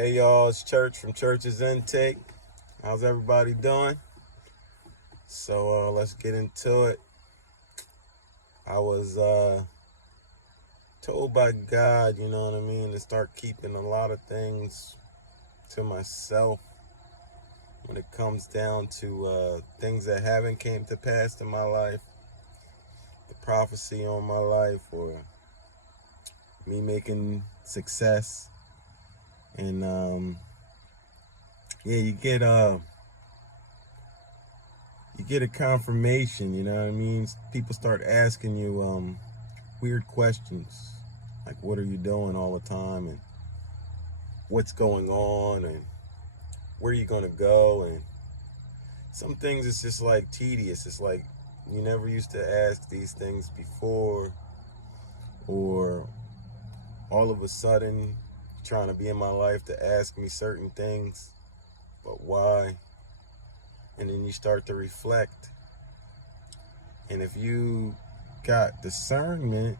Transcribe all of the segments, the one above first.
Hey y'all, it's Church from Church's Intake. How's everybody doing? So let's get into it. I was told by God, you know what I mean, to start keeping a lot of things to myself when it comes down to things that haven't came to pass in my life, the prophecy on my life, or me making success. And yeah, you get a confirmation, you know what I mean? People start asking you weird questions, like what are you doing all the time, and what's going on, and where are you gonna go, and some things it's just like tedious. It's like you never used to ask these things before, or all of a sudden trying to be in my life to ask me certain things, but why? And then you start to reflect, and if you got discernment,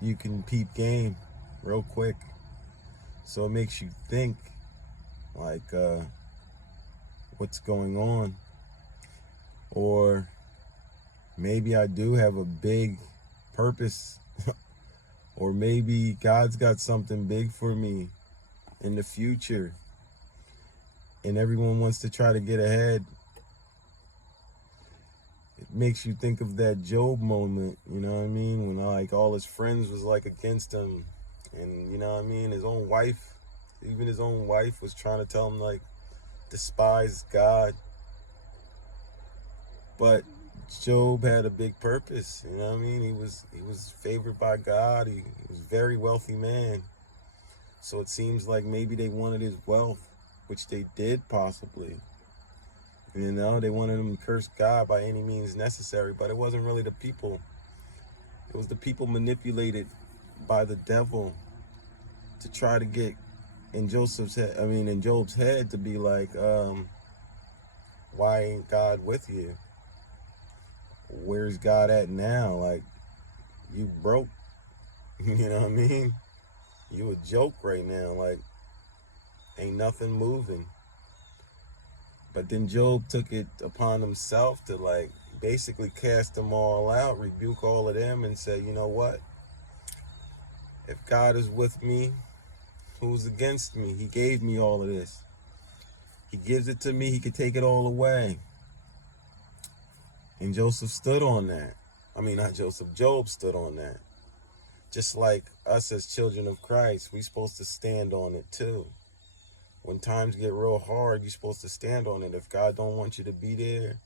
you can peep game real quick. So it makes you think, like, what's going on? Or maybe I do have a big purpose, or maybe God's got something big for me in the future, and everyone wants to try to get ahead. It makes you think of that Job moment, you know what I mean? When like all his friends was like against him, and you know what I mean? Even his own wife was trying to tell him like, despise God. But Job had a big purpose, you know what I mean? He was favored by God. He was a very wealthy man. So it seems like maybe they wanted his wealth, which they did possibly. You know, they wanted him to curse God by any means necessary, but it wasn't really the people. It was the people manipulated by the devil to try to get in Job's head to be like, why ain't God with you? Where's God at now? Like, you broke. You know what I mean? You a joke right now. Like, ain't nothing moving. But then Job took it upon himself to like basically cast them all out, rebuke all of them, and say, you know what? If God is with me, who's against me? He gave me all of this. He gives it to me, he could take it all away. And Joseph stood on that. I mean, not Joseph, Job stood on that. Just like us as children of Christ, we supposed to stand on it too. When times get real hard, you're supposed to stand on it. If God don't want you to be there,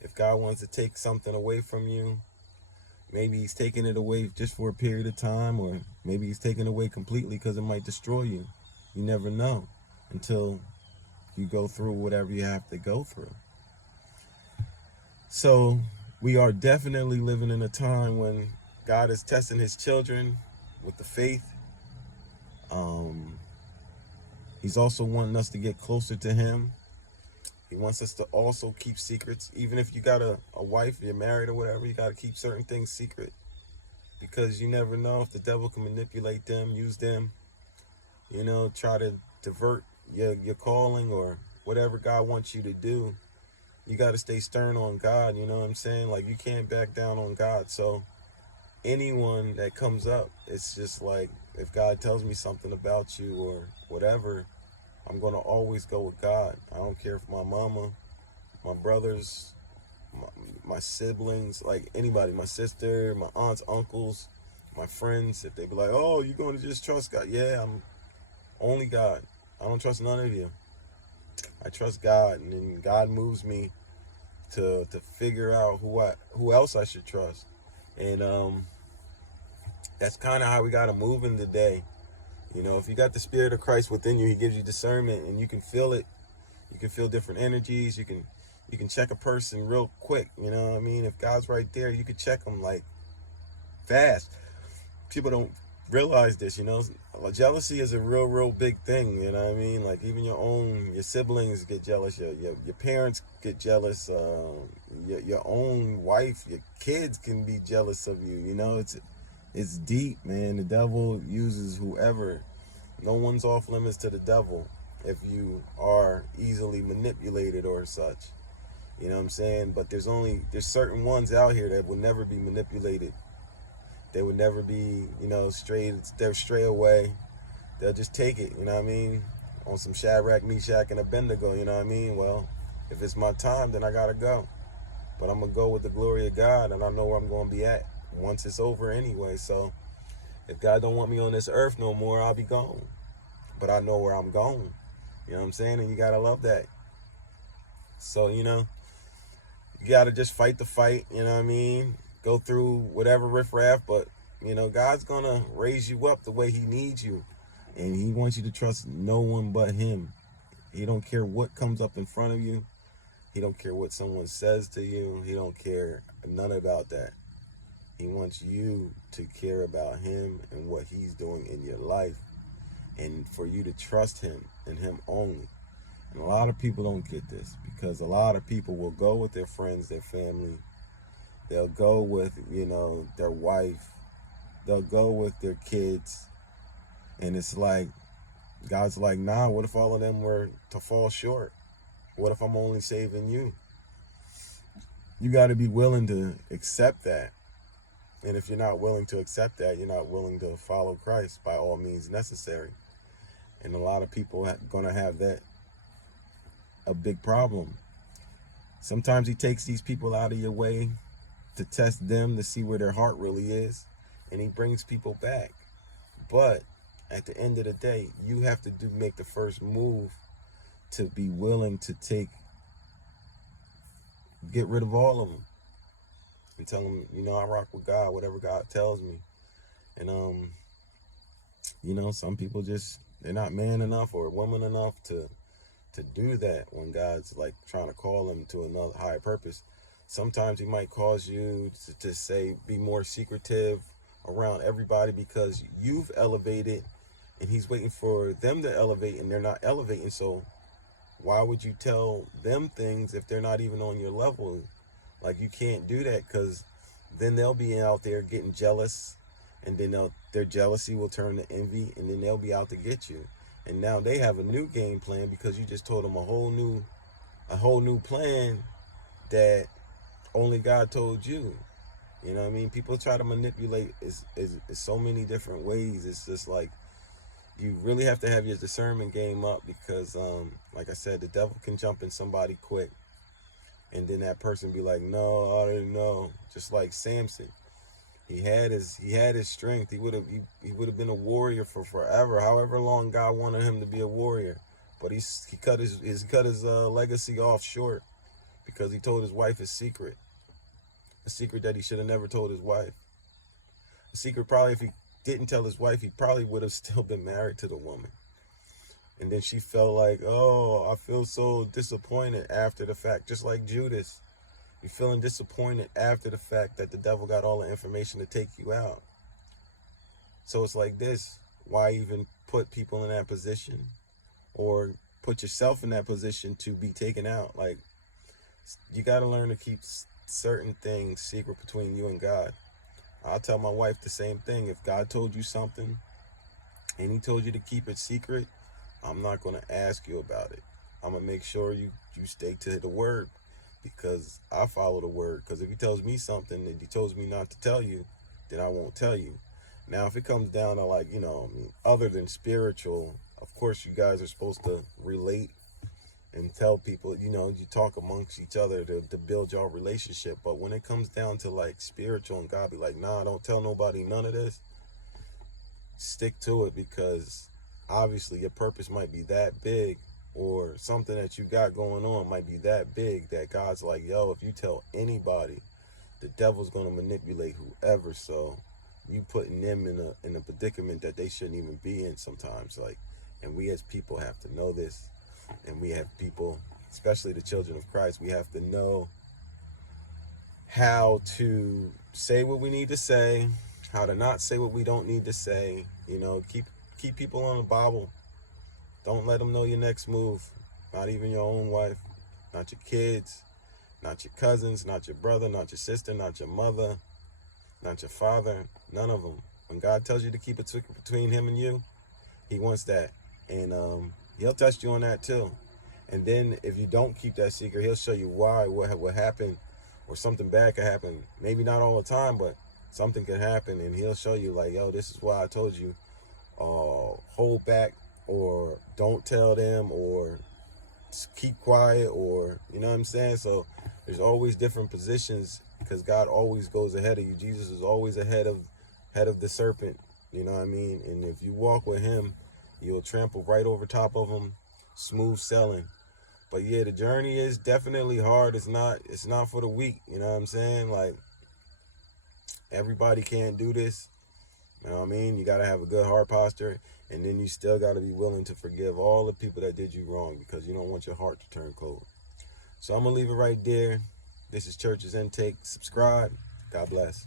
if God wants to take something away from you, maybe he's taking it away just for a period of time, or maybe he's taking it away completely because it might destroy you. You never know until you go through whatever you have to go through. So we are definitely living in a time when God is testing his children with the faith. He's also wanting us to get closer to him. He wants us to also keep secrets. Even if you got a wife, you're married or whatever, you got to keep certain things secret, because you never know if the devil can manipulate them, use them, you know, try to divert your calling or whatever God wants you to do. You got to stay stern on God, you know what I'm saying? Like, you can't back down on God. So anyone that comes up, it's just like, if God tells me something about you or whatever, I'm going to always go with God. I don't care if my mama, my brothers, my siblings, like anybody, my sister, my aunts, uncles, my friends, if they be like, oh, you going to just trust God? Yeah, I'm only God. I don't trust none of you. I trust God, and then God moves me to figure out who else I should trust. And that's kind of how we got to move in today. You know, if you got the Spirit of Christ within you, he gives you discernment, and you can feel it. You can feel different energies. You can check a person real quick. You know what I mean? If God's right there, you can check them like fast. People don't realize this, you know. Jealousy is a real big thing, you know what I mean? Like, even your siblings get jealous, your parents get jealous, your own wife, your kids can be jealous of you, you know. It's deep, man. The devil uses whoever. No one's off limits to the devil if you are easily manipulated or such. You know what I'm saying? But there's certain ones out here that will never be manipulated. They would never be, they'll stray away. They'll just take it, you know what I mean? On some Shadrach, Meshach, and Abednego, you know what I mean? Well, if it's my time, then I gotta go. But I'm gonna go with the glory of God, and I know where I'm gonna be at once it's over anyway. So if God don't want me on this earth no more, I'll be gone. But I know where I'm going. You know what I'm saying? And you gotta love that. So, you gotta just fight the fight, you know what I mean? Go through whatever riffraff, but God's gonna raise you up the way he needs you. And he wants you to trust no one but him. He don't care what comes up in front of you. He don't care what someone says to you. He don't care none about that. He wants you to care about him and what he's doing in your life, and for you to trust him and him only. And a lot of people don't get this, because a lot of people will go with their friends, their family. They'll go with, their wife. They'll go with their kids. And it's like, God's like, nah, what if all of them were to fall short? What if I'm only saving you? You got to be willing to accept that. And if you're not willing to accept that, you're not willing to follow Christ by all means necessary. And a lot of people are going to have that a big problem. Sometimes he takes these people out of your way to test them, to see where their heart really is. And he brings people back. But at the end of the day, you have to make the first move to be willing to get rid of all of them. And tell them, I rock with God, whatever God tells me. And, some people they're not man enough or woman enough to do that when God's like trying to call them to another higher purpose. Sometimes he might cause you to say, be more secretive around everybody because you've elevated, and he's waiting for them to elevate, and they're not elevating. So why would you tell them things if they're not even on your level? Like, you can't do that, because then they'll be out there getting jealous, and then their jealousy will turn to envy, and then they'll be out to get you. And now they have a new game plan because you just told them a whole new plan that only God told you. You know what I mean? People try to manipulate is so many different ways. It's just like, you really have to have your discernment game up, because like I said, the devil can jump in somebody quick, and then that person be like, no, I didn't know. Just like Samson. He had his strength. He would have been a warrior for forever, however long God wanted him to be a warrior. But he cut his legacy off short because he told his wife his secret. A secret that he should have never told his wife. A secret probably, if he didn't tell his wife, he probably would have still been married to the woman. And then she felt like, oh, I feel so disappointed after the fact. Just like Judas. You're feeling disappointed after the fact that the devil got all the information to take you out. So it's like this. Why even put people in that position, or put yourself in that position to be taken out? Like, you got to learn to keep certain things secret between you and God. I'll tell my wife the same thing. If God told you something and he told you to keep it secret, I'm not going to ask you about it. I'm going to make sure you stay to the word, because I follow the word. Because if he tells me something and he tells me not to tell you, then I won't tell you. Now, if it comes down to, like, other than spiritual, of course you guys are supposed to relate and tell people, you talk amongst each other to build your relationship. But when it comes down to like spiritual, and God be like, nah, don't tell nobody none of this, stick to it, because obviously your purpose might be that big, or something that you got going on might be that big that God's like, yo, if you tell anybody, the devil's going to manipulate whoever. So you putting them in a predicament that they shouldn't even be in sometimes. Like, and we as people have to know this. And we have people, especially the children of Christ, we have to know how to say what we need to say, how to not say what we don't need to say. Keep people on the Bible. Don't let them know your next move. Not even your own wife, not your kids, not your cousins, not your brother, not your sister, not your mother, not your father, none of them. When God tells you to keep it secret between him and you, He wants that. And he'll test you on that too. And then if you don't keep that secret, he'll show you why, what happened, or something bad could happen. Maybe not all the time, but something could happen, and he'll show you like, yo, this is why I told you, hold back, or don't tell them, or keep quiet, or you know what I'm saying. So there's always different positions because God always goes ahead of you. Jesus is always ahead of the serpent. You know what I mean? And if you walk with him, you'll trample right over top of him. Smooth sailing. But yeah, the journey is definitely hard. It's not for the weak. You know what I'm saying? Like, everybody can't do this. You know what I mean? You got to have a good heart posture. And then you still got to be willing to forgive all the people that did you wrong, because you don't want your heart to turn cold. So I'm going to leave it right there. This is Church's Intake. Subscribe. God bless.